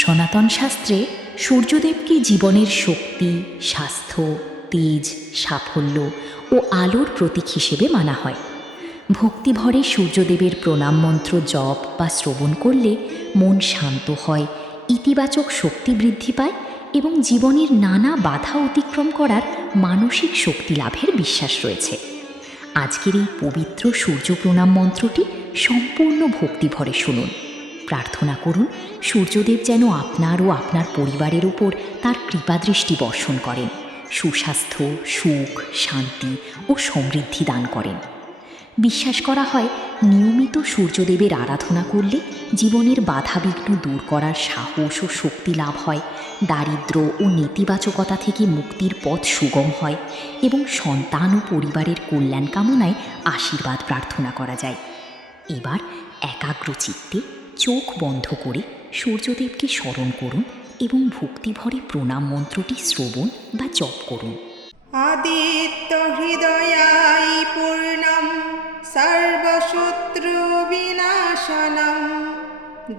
সনাতন শাস্ত্রে সূর্যদেবকে জীবনের শক্তি, স্বাস্থ্য, তেজ, সাফল্য ও আলোর প্রতীক হিসেবে মানা হয়। ভক্তিভরে সূর্যদেবের প্রণাম মন্ত্র জপ বা শ্রবণ করলে মন শান্ত হয়, ইতিবাচক শক্তি বৃদ্ধি পায় এবং জীবনের নানা বাধা অতিক্রম করার মানসিক শক্তি লাভের বিশ্বাস রয়েছে। আজকের এই পবিত্র সূর্য প্রণাম মন্ত্রটি সম্পূর্ণ ভক্তিভরে শুনুন। প্রার্থনা করুন সূর্যদেব যেন আপনার ও আপনার পরিবারের উপর তার কৃপাদৃষ্টি বর্ষণ করেন, সুস্বাস্থ্য, সুখ, শান্তি ও সমৃদ্ধি দান করেন। বিশ্বাস করা হয় নিয়মিত সূর্যদেবের আরাধনা করলে জীবনের বাধাবিঘ্ন দূর করার সাহস ও শক্তি লাভ হয়, দারিদ্র্য ও নেতিবাচকতা থেকে মুক্তির পথ সুগম হয় এবং সন্তান ও পরিবারের কল্যাণ কামনায় আশীর্বাদ প্রার্থনা করা যায়। এবার একাগ্র চিত্তে চোখ বন্ধ করে সূর্যদেবকে স্মরণ করুন এবং ভক্তিভরে প্রণাম মন্ত্রটি শ্রবণ বা জপ করুন। আদিত্য হৃদয়াই পূর্ণম সর্বশত্রু বিনাশনম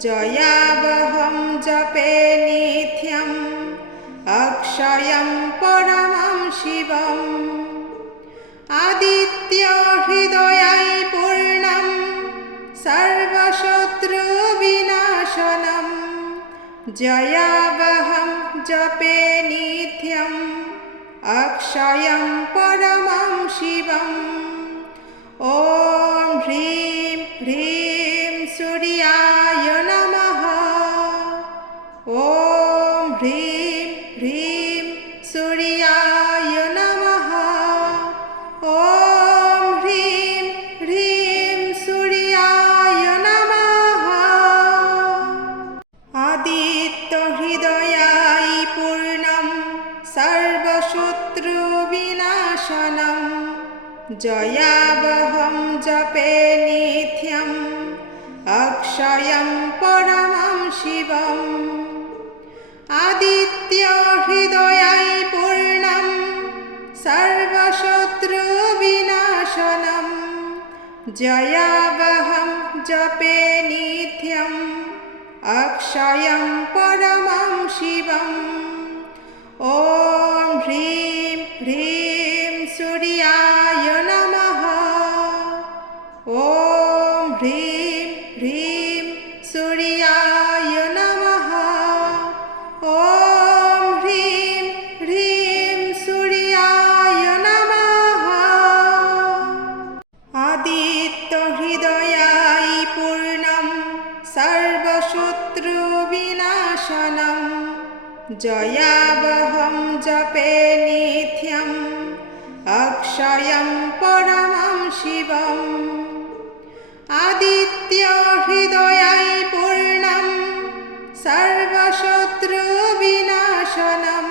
জয়াবহম জপে নিত্যম অক্ষয়ম পরমম শিবম। আদিত্য হৃদয়াই পূর্ণম সর্বশত্রু বিনাশনম জয়াবহম জপে নিত্যম অক্ষয়ম পরমম শিবম। ওম হ্রিম হ্রিম সূর্যায় নমঃ। ওম হ্রিম হ্রিম সূর্যায় নমঃ। ওম হ্রিম হ্রিম সূর্যায় নমঃ। আদিত্য হৃদয়াই পূর্ণম সর্বশত্রু বিনাশনম জয়াবহম জপে নিত্যম অক্ষয়ম পরমম শিবম। আদিত্য হৃদয়াই পূর্ণম সর্বশত্রু বিনাশনম জয়াবহম জপে নিত্যম অক্ষয়ম পরমম শিবম। ওম হ্রিম হ্রিম সূর্যায় নমঃ। ওম হ্রিম হ্রিম সূর্যায় নমঃ। ওম হ্রিম হ্রিম সূর্যায় নমঃ। আদিত্য হৃদয়াই পূর্ণম সর্বশত্রু বিনাশনম জয়াবহম জপে নিত্যম অক্ষয়ম পরমম শিবম। আদিত্য হৃদয়াই পূর্ণম সর্বশত্রু বিনাশনম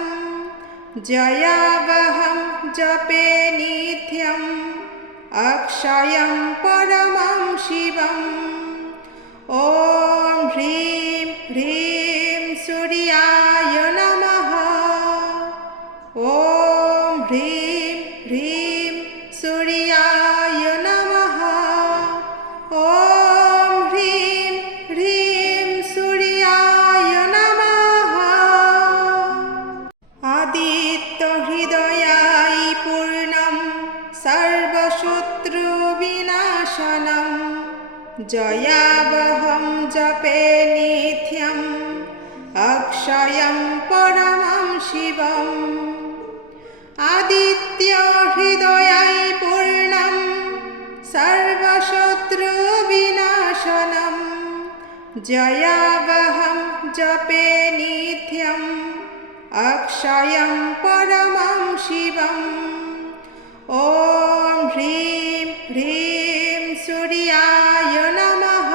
জয়াবহম জপে নিত্যম অক্ষয়ম পরমম শিবম। ওম হ্রিম হ্রিম সূর্যায় নমঃ। ওম হ্রিম হ্রিম সূর্যায় নমঃ। ওম হ্রিম হ্রিম সূর্যায় নমঃ। আদিত্য হৃদয়াই পূর্ণম সর্বশত্রু বিনাশনম জয়াবহম জপে নিত্যম অক্ষয়ম পরমম শিবম। আদিত্য হৃদয়াই পূর্ণম সর্বশত্রু বিনাশনম জয়াবহম জপে নিত্যম অক্ষয়ম পরমম শিবম। ওম হ্রিম হ্রিম সূর্যায় নমঃ।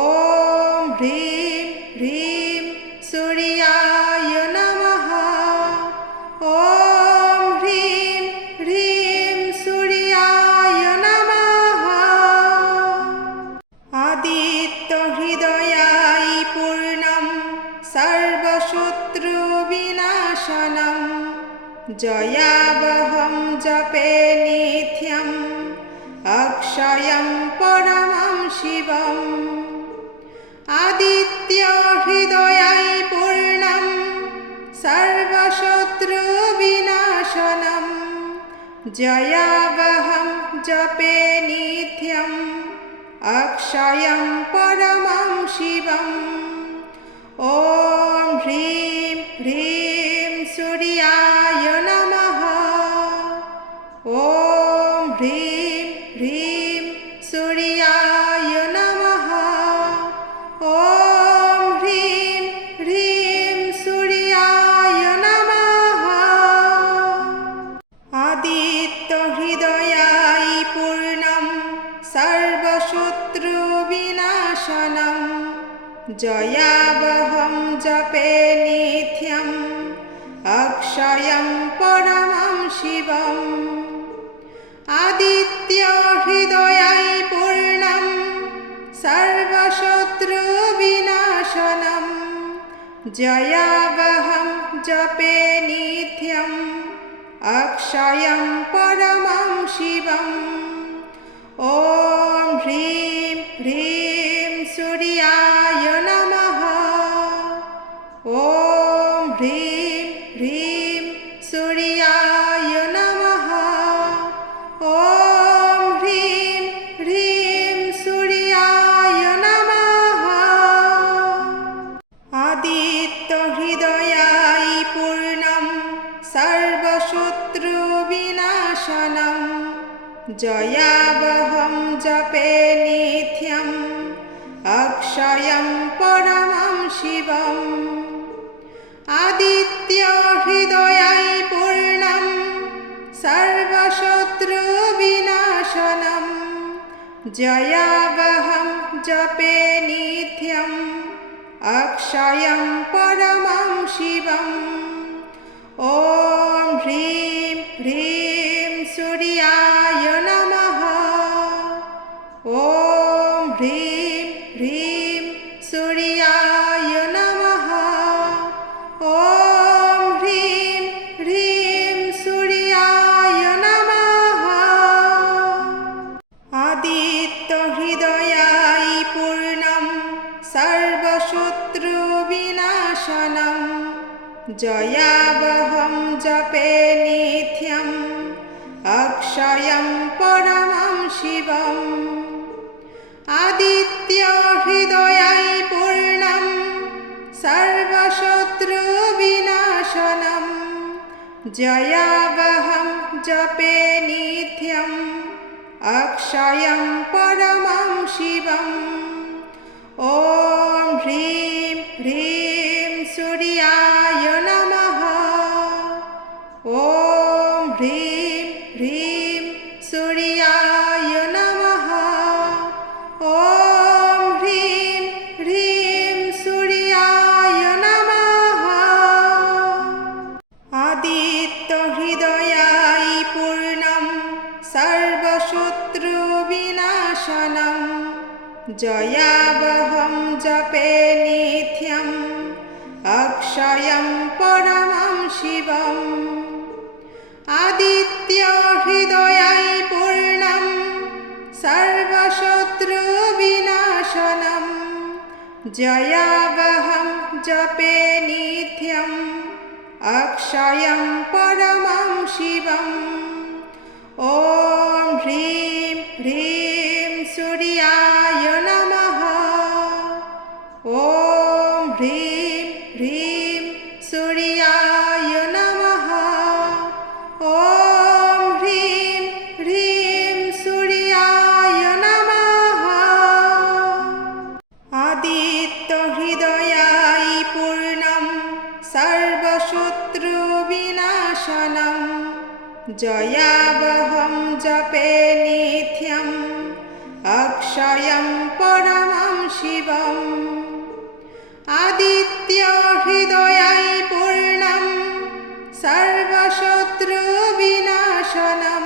ওম হ্রিম হ্রিম সূর্যায় নমঃ। ওম হ্রিম হ্রিম সূর্যায় নমঃ। আদিত্য হৃদয়াই পূর্ণম সর্বশত্রু বিনাশনম জয়াবহম জপে নিত্যম অক্ষয়ম পরমম শিবম। আদিত্য जयावहं जपे नित्यम् अक्षयं परमं शिवम् ॐ ह्रीं ह्रीं सूर्याय नमः ॐ ह्रीं ह्रीं सूर्याय नमः ॐ ह्रीं ह्रीं सूर्याय नमः आदित्यहृदयाय पूर्णं सर्वशत्रुविनाशनं जयावहं जपे नित्यम् अक्षयं परमं शिवम् आदित्यहृदयाय पूर्णं सर्वशत्रुविनाशनं जयावहं जपे नित्यम् अक्षयं परमं शिवम् ॐ ह्रीं ह्रीं सूर्याय नमः ॐ ह्रीं ह्रीं सूर्याय नमः ॐ ह्रीं ह्रीं सूर्याय नमः आदित्यहृदयाय पूर्णं सर्वशत्रुविनाशनं जयावहं जपे नित्यम् अक्षयं परमं शिवम् आदित्यहृदयाय पूर्णं सर्वशत्रुविनाशनं जयावहं जपे नित्यम् अक्षयं परमं शिवम् ॐ ह्रीं ह्रीं सूर्याय नमः ॐ ह्रीं ह्रीं सूर्याय नमः ॐ ह्रीं ह्रीं सूर्याय नमः आदित्यहृदयाय पूर्णं सर्वशत्रुविनाशनं जयावहं जपे नित्यम् अक्षयं परमं शिवम् आदित्यहृदयाय पूर्णं सर्वशत्रुविनाशनं जयावहं जपे नित्यम् अक्षयं परमं शिवम् ॐ ह्रीं ह्रीं सूर्याय नमः ॐ ह्रीं ह्रीं सूर्याय नमः ॐ ह्रीं ह्रीं सूर्याय नमः आदित्यहृदयाय पूर्णं सर्वशत्रुविनाशनं जयावहं जपे नित्यम् अक्षयं परमं शिवम् आदित्यहृदयाय पूर्णं सर्वशत्रुविनाशनं जयावहं जपे नित्यम् अक्षयं परमं शिवम् ॐ ह्रीं ह्रीं सूर्याय नमः ॐ ह्रीं ह्रीं सूर्याय नमः ॐ ह्रीं ह्रीं सूर्याय नमः आदित्यहृदयाय पूर्णं सर्वशत्रुविनाशनं जयावहं जपे नित्यम् अक्षयं परमं शिवम् आदित्यहृदयाय पूर्णं सर्वशत्रुविनाशनं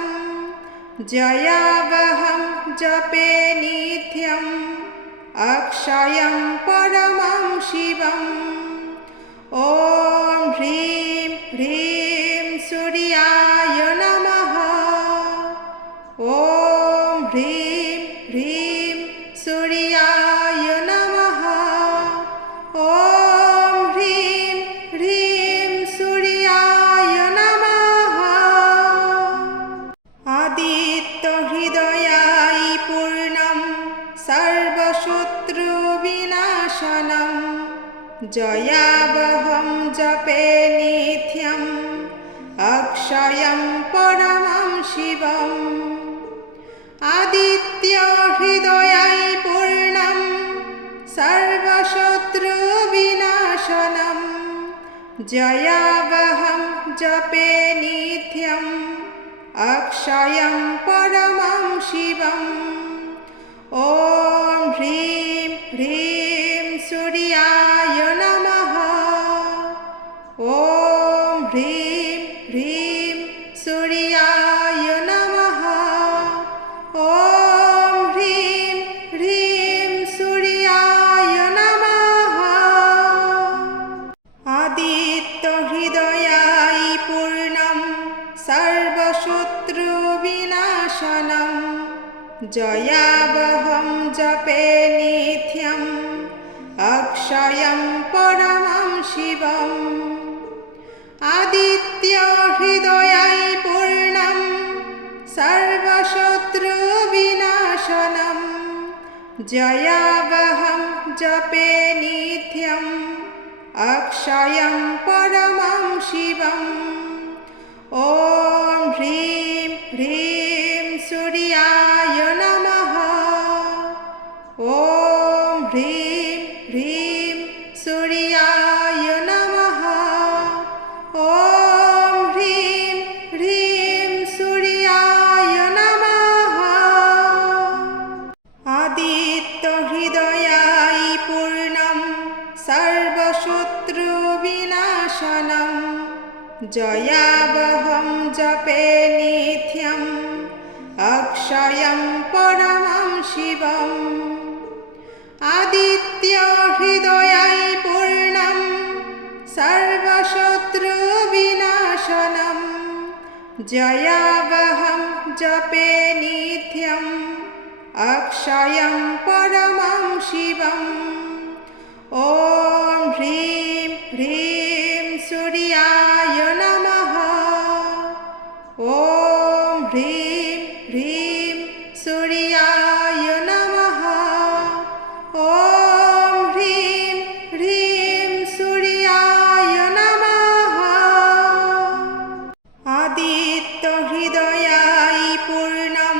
जयावहं जपे नित्यम् अक्षयं परमं शिवम् ॐ ह्रीं ह्रीं सूर्याय नमः ॐ ह्रीं ह्रीं सूर्याय नमः ॐ ह्रीं ह्रीं सूर्याय नमः जयावहं जपे नित्यम् अक्षयं परमं शिवम् आदित्यहृदयै पूर्णं सर्वशत्रुविनाशनम् जयावहं जपे नित्यम् अक्षयं परमं शिवम् ॐ ह्रीं ह्रीं सूर्याय नमः ॐ ह्रीं ह्रीं सूर्याय नमः ॐ ह्रीं ह्रीं सूर्याय नमः आदित्यहृदयाय पूर्णं सर्वशत्रुविनाशनम् जयावहं जपे नित्यम् अक्षयं परमं शिवम् आदित्यहृदयाय पूर्णं सर्वशत्रुविनाशनम् जयावहं जपे नित्यम् अक्षयं परमं शिवम् ॐ ह्रीं ह्रीं सूर्याय नमः ॐ ह्रीं ह्रीं सूर्याय नमः ॐ ह्रीं ह्रीं सूर्याय नमः आदित्यहृदयाय पूर्णं सर्वशत्रुविनाशनम् जयावहं जपे नित्यम् अक्षयं परमं शिवम् आदित्यहृदयाय पूर्णं सर्वशत्रुविनाशनम् जयावहं जपे नित्यम् अक्षयं परमं शिवम् ॐ ह्रीं ह्रीं सूर्याय नमः ॐ ह्रीं ह्रीं सूर्याय नमः ॐ ह्रीं ह्रीं सूर्याय नमः आदित्यहृदयाय पूर्णं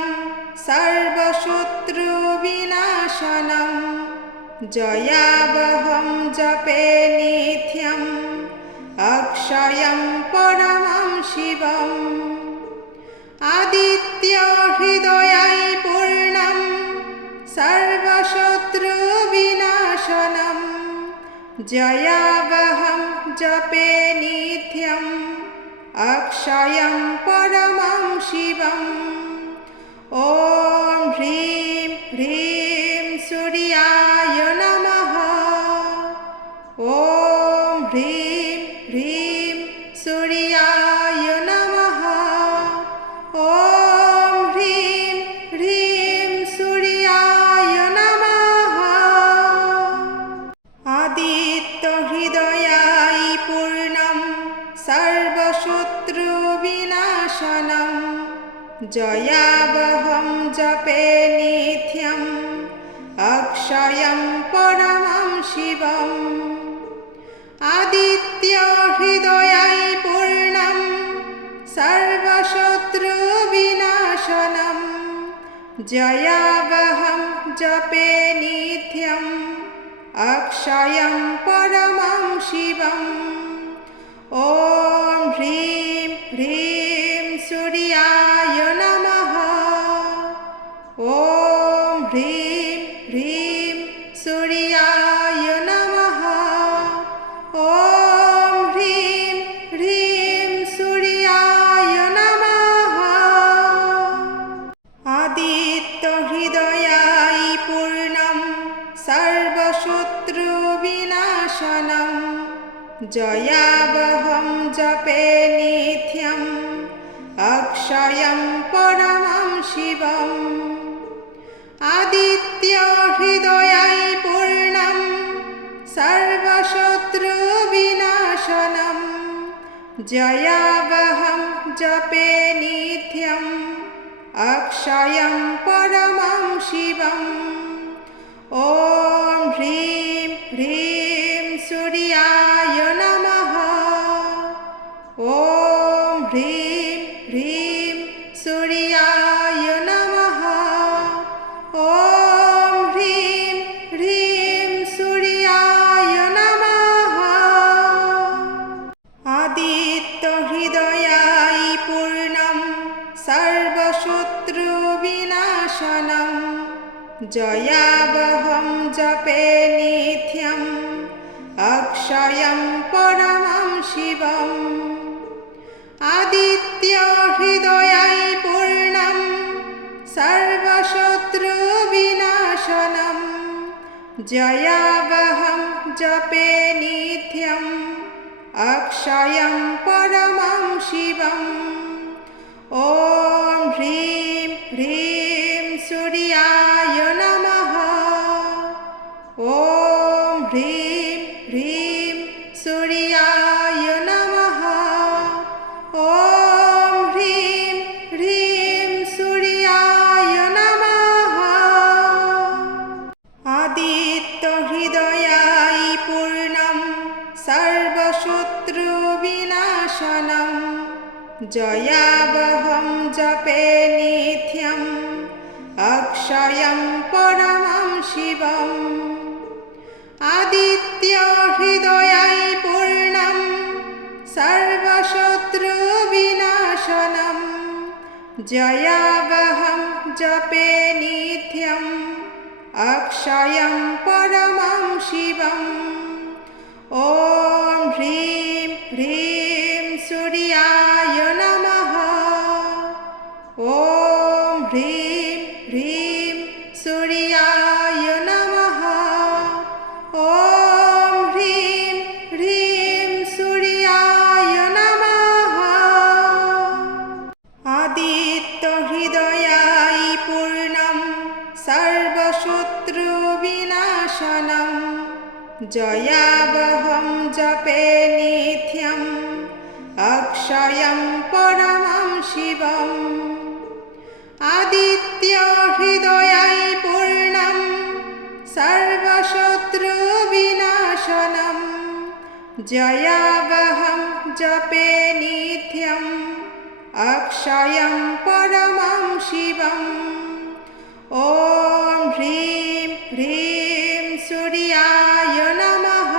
सर्वशत्रुविनाशनम् जयावहं जपे नित्यम् अक्षयं परमं शिवम् आदित्यहृदयाय पूर्णं सर्वशत्रुविनाशनम् जयावहं जपे नित्यम् अक्षयं परमं शिवम् ॐ ह्रीं ह्रीं सूर्याय नमः ॐ ह्रीं ह्रीं सूर्याय नमः ॐ ह्रीं ह्रीं सूर्याय नमः आदित्यहृदयाय पूर्णं सर्वशत्रुविनाशनम् जयावहं जपे नित्यम् अक्षयं परमं शिवम् आदित्यहृदयाय पूर्णं सर्वशत्रुविनाशनम् जयावहं जपे नित्यम् अक्षयं परमं शिवम् ॐ ह्रीं ह्रीं सूर्याय नमः ॐ ह्रीं ह्रीं सूर्याय नमः ॐ ह्रीं ह्रीं सूर्याय नमः आदित्यहृदयाय पूर्णं सर्वशत्रुविनाशनम् जयावहं जपे नित्यम् अक्षयं परमं शिवम् आदित्यहृदयाय पूर्णं सर्वशत्रुविनाशनम् जयावहं जपे नित्यम् अक्षयं परमं शिवम् ॐ ह्रीं ह्रीं जयावहं जपे नित्यम् अक्षयं परमं शिवम् आदित्यहृदयै पूर्णं सर्वशत्रुविनाशनम् जयावहं जपे नित्यम् अक्षयं परमं शिवम् ॐ ह्रीं ह्रीं सूर्याय नमः ॐ ह्रीं ह्रीं सूर्याय नमः ॐ ह्रीं ह्रीं सूर्याय नमः आदित्यहृदयाय पूर्णं सर्वशत्रुविनाशनम् जयावहं जपे नित्यम् अक्षयं परमं शिवम् आदित्यहृदयाय पूर्णं सर्वशत्रुविनाशनम् जयावहं जपे नित्यम् अक्षयं परमं शिवम् ॐ ह्रीं ह्रीं सूर्याय नमः ॐ ह्रीं ह्रीं सूर्याय नमः ॐ ह्रीं ह्रीं सूर्याय नमः आदित्यहृदयाय पूर्णं सर्वशत्रुविनाशनम् जयावहं जपे नित्यम् अक्षयं परमं शिवम् आदित्यहृदयाय पूर्णं सर्वशत्रुविनाशनम् जयावहं जपे नित्यम् अक्षयं परमं शिवम् ॐ ह्रीं ह्रीं सूर्याय नमः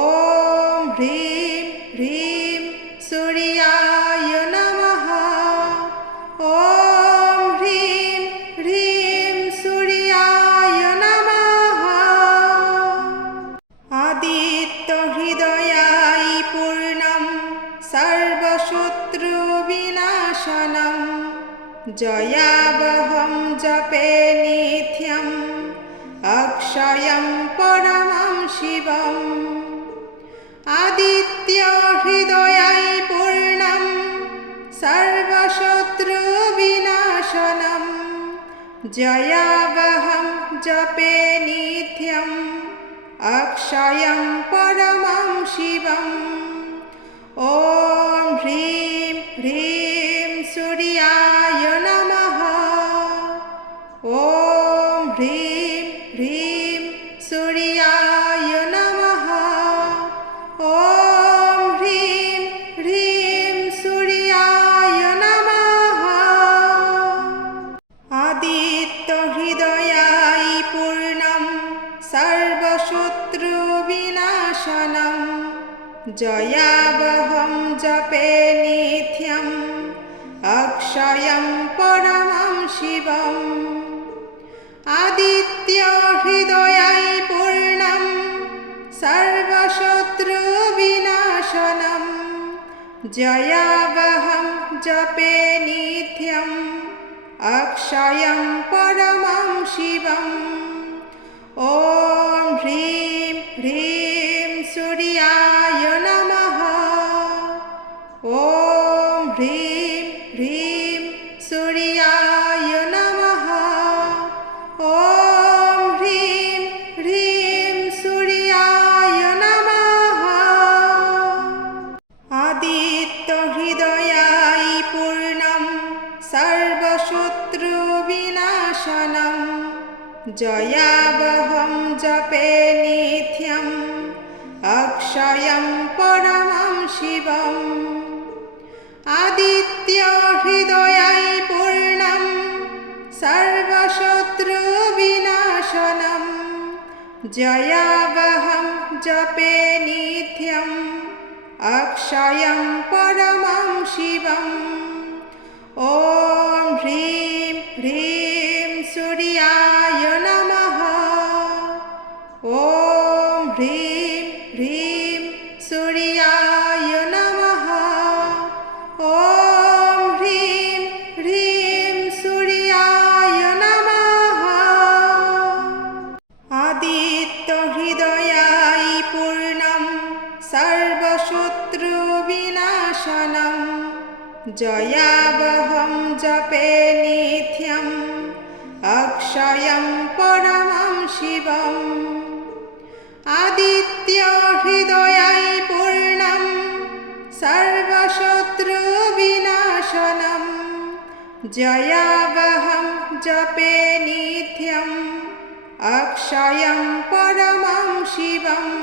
ॐ ह्रीं ह्रीं सूर्याय नमः ॐ ह्रीं ह्रीं सूर्याय नमः आदित्यहृदयाय पूर्णं सर्वशत्रुविनाशनम् जयावहं जपे नित्यम् अक्षयं परमं शिवम् आदित्यहृदयाय पूर्णं सर्वशत्रुविनाशनम् जयावहं जपे नित्यम् अक्षयं परमं शिवम् ॐ ह्रीं ह्रीं सूर्याय नमः ॐ ह्रीं ह्रीं सूर्याय नमः ॐ ह्रीं ह्रीं सूर्याय नमः आदित्यहृदयाय पूर्णं सर्वशत्रुविनाशनम् जयावहं जपे नित्यम् अक्षयं परमं शिवम् आदित्यहृदयाय पूर्णं सर्वशत्रुविनाशनम् जयावहं जपे नित्यम् अक्षयं परमं शिवम् ॐ ह्रीं ह्रीं सूर्याय नमः ॐ ह्रीं ह्रीं सूर्याय नमः ॐ ह्रीं ह्रीं सूर्याय नमः आदित्यहृदयाय पूर्णं सर्वशत्रुविनाशनम् जयावहं जपे नित्यम् अक्षयं परमं शिवम् आदित्यहृदयाय पूर्णं सर्वशत्रुविनाशनम् जयावहं जपे नित्यम् अक्षयं परमं शिवम् ॐ ह्रीं ह्रीं सूर्य विनाशनम् जयावहं जपे नित्यम् अक्षयं परमं शिवम् आदित्यहृदयै पूर्णं सर्वशत्रुविनाशनम् जयावहं जपे नित्यम् अक्षयं परमं शिवम्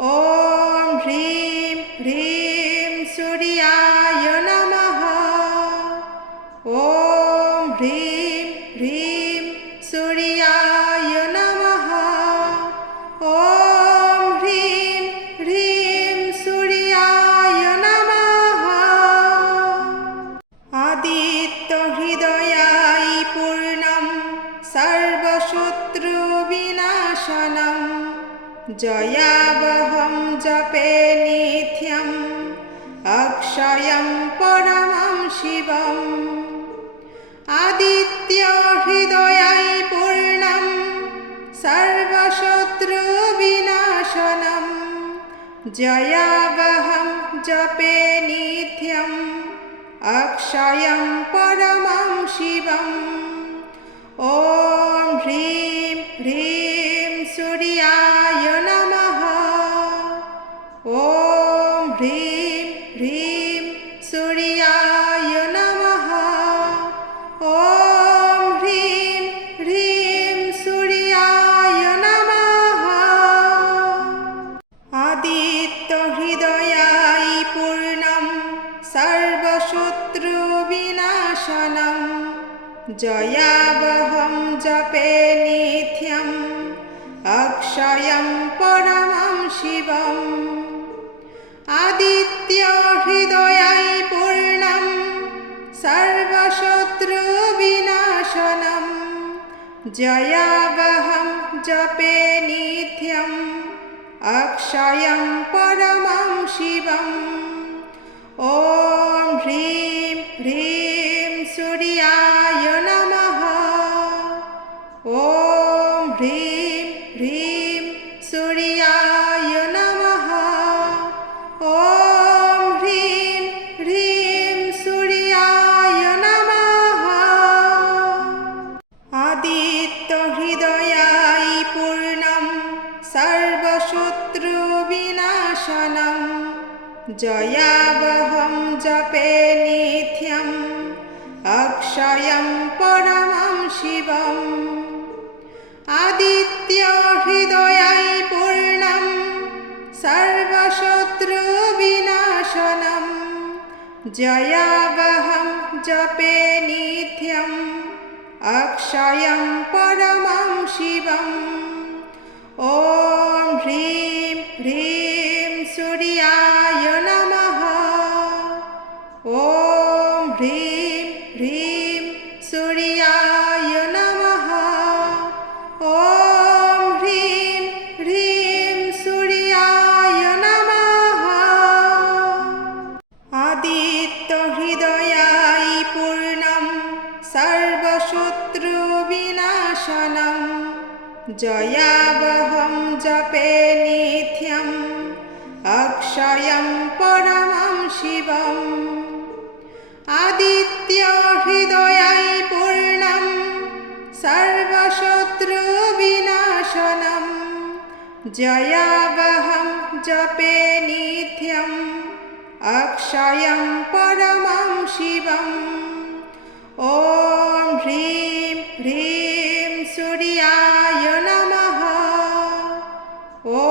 ॐ ह्रीं ह्रीं सूर्याय नमः ॐ ह्रीं ह्रीं सूर्याय नमः ॐ ह्रीं ह्रीं सूर्याय नमः आदित्यहृदयाय पूर्णं सर्वशत्रुविनाशनम् जयावहं जपे नित्यम् अक्षयं परमं शिवम् आदित्यहृदयै पूर्णं सर्वशत्रुविनाशनम् जयावहं जपे नित्यम् अक्षयं परमं शिवम् ॐ ह्रीं ह्रीं सूर्याय नमः ॐ ह्रीं ह्रीं सूर्याय नमः ॐ ह्रीं ह्रीं सूर्याय नमः आदित्यहृदयाय पूर्णं सर्वशत्रुविनाशनम् जयावहं जपे नित्यम् अक्षयं परमं शिवम् आदित्यहृदयै पूर्णं सर्वशत्रुविनाशनम् जयावहं जपे नित्यम् अक्षयं परमं शिवम् ॐ ह्रीं ह्रीं सूर्याय नमः ॐ ह्रीं ह्रीं सूर्याय नमः ॐ ह्रीं ह्रीं सूर्याय नमः आदित्यहृदयाय पूर्णं सर्वशत्रुविनाशनम् जयावहं जपे नित्यम् अक्षयं परमं शिवम् आदित्यहृदयै पूर्णं सर्वशत्रुविनाशनम् जयावहं जपे नित्यम् अक्षयं परमं शिवम् ॐ ह्रीं ह्रीं सूर्याय नमः ॐ ह्रीं ह्रीं सूर्याय नमः ॐ ह्रीं ह्रीं सूर्याय नमः आदित्यहृदयाय पूर्णं सर्वशत्रुविनाशनम् जयावहं जपे नित्यम् अक्षयं परमं शिवम् आदित्यहृदयै पूर्णं सर्वशत्रुविनाशनम् जयावहं जपे नित्यम् अक्षयं परमं शिवम् ॐ ह्रीं ह्रीं सूर्याय नमः ॐ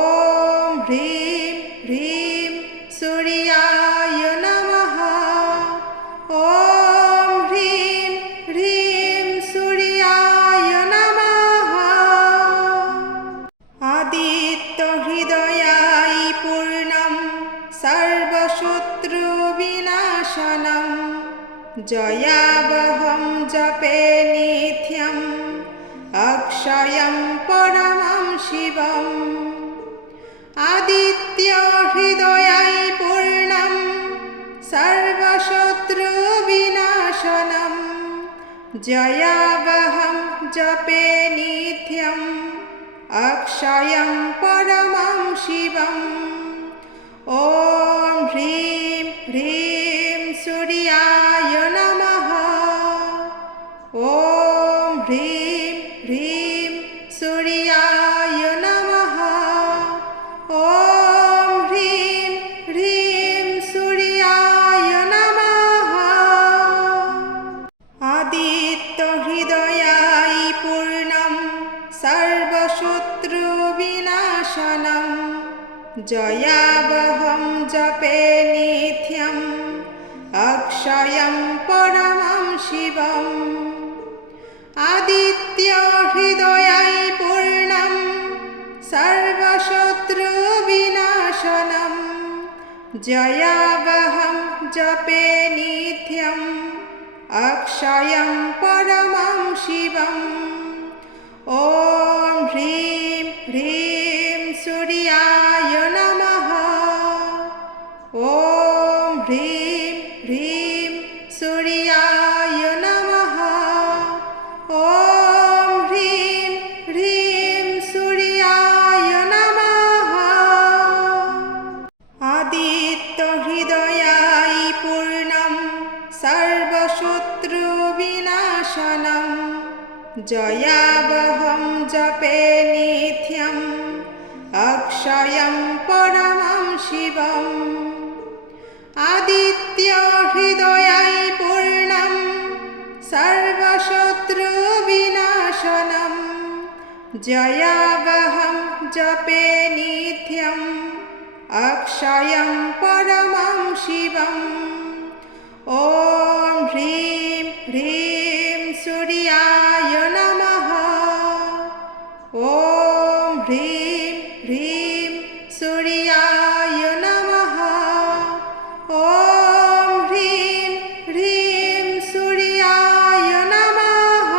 ह्रीं ह्रीं सूर्याय नमः ॐ ह्रीं ह्रीं सूर्याय नमः आदित्यहृदयाय पूर्णं सर्वशत्रुविनाशनम् जयावहं जपे नित्यम् अक्षयं परमं शिवम् आदित्यहृदयै पूर्णं सर्वशत्रुविनाशनम् जयावहं जपे नित्यम् अक्षयं परमं शिवम् ॐ ह्रीं जयावहं जपे नित्यम् अक्षयं परमं शिवम् आदित्यहृदयै पूर्णं सर्वशत्रुविनाशनम् जयावहं जपे नित्यम् अक्षयं परमं शिवम् ॐ ह्रीं ह्रीं सूर्याय नमः ॐ ह्रीं ह्रीं सूर्याय नमः ॐ ह्रीं ह्रीं सूर्याय नमः आदित्यहृदयाय पूर्णं सर्वशत्रुविनाशनम् जयावहं जपे नित्यम् अक्षयं परमं शिवम् आदित्यहृदयै पूर्णं सर्वशत्रुविनाशनम् जयावहं जपे नित्यम् अक्षयं परमं शिवम् ॐ ह्रीं ह्रीं सूर्याय नमः ॐ ह्रीं ह्रीं सूर्याय नमः ॐ ह्रीं ह्रीं सूर्याय नमः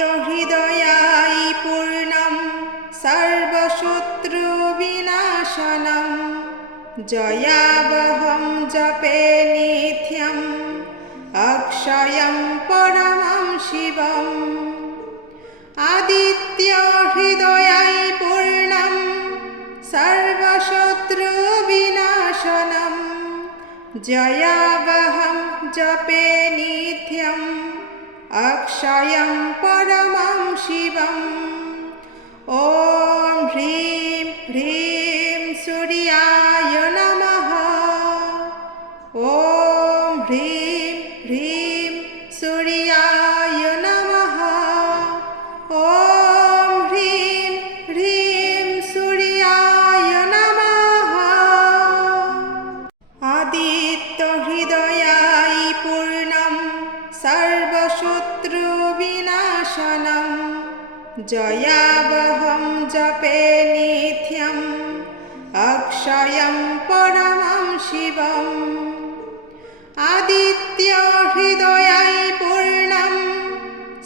आदित्यहृदयाय पूर्णं सर्वशत्रुविनाशनम् जयावहं जपे नित्यम् अक्षयं परमं शिवम् आदित्यहृदयै पूर्णं सर्वशत्रुविनाशनम् जयावहं जपे नित्यम् अक्षयं परमं शिवम् ॐ ह्रीं ह्रीं सूर्याय नमः ॐ ह्रीं ह्रीं सूर्याय नमः ॐ ह्रीं ह्रीं सूर्याय नमः आदित्यहृदयाय पूर्णं सर्वशत्रुविनाशनम् जयावहं जपे नित्यम् अक्षयं परमं शिवम् आदित्यहृदयै पूर्णं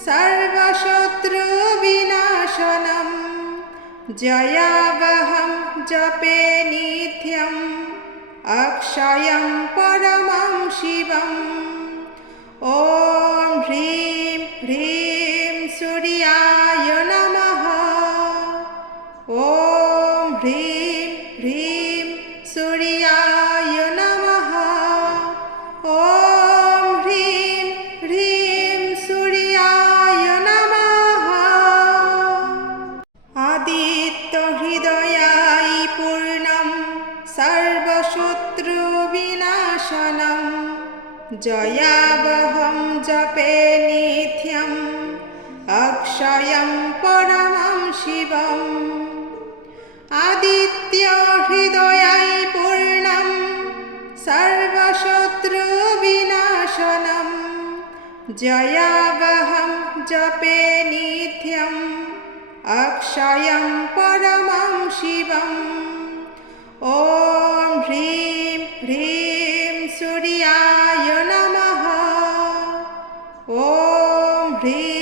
सर्वशत्रुविनाशनम् जयावहं जपे नित्यम् अक्षयं परमं शिवम् ॐ ह्रीं ह्रीं सूर्याय नमः ॐ ह्रीं ह्रीं सूर्याय नमः ॐ ह्रीं ह्रीं सूर्याय नमः आदित्यहृदयाय पूर्णं सर्वशत्रुविनाशनम् जयावहं जपे नित्यम् अक्षयं परमं शिवम् आदित्यहृदयै पूर्णं सर्वशत्रुविनाशनम् जयावहं जपे नित्यम् अक्षयं परमं शिवम् ॐ ह्रीं ह्रीं सूर्याय नमः ॐ ह्रीं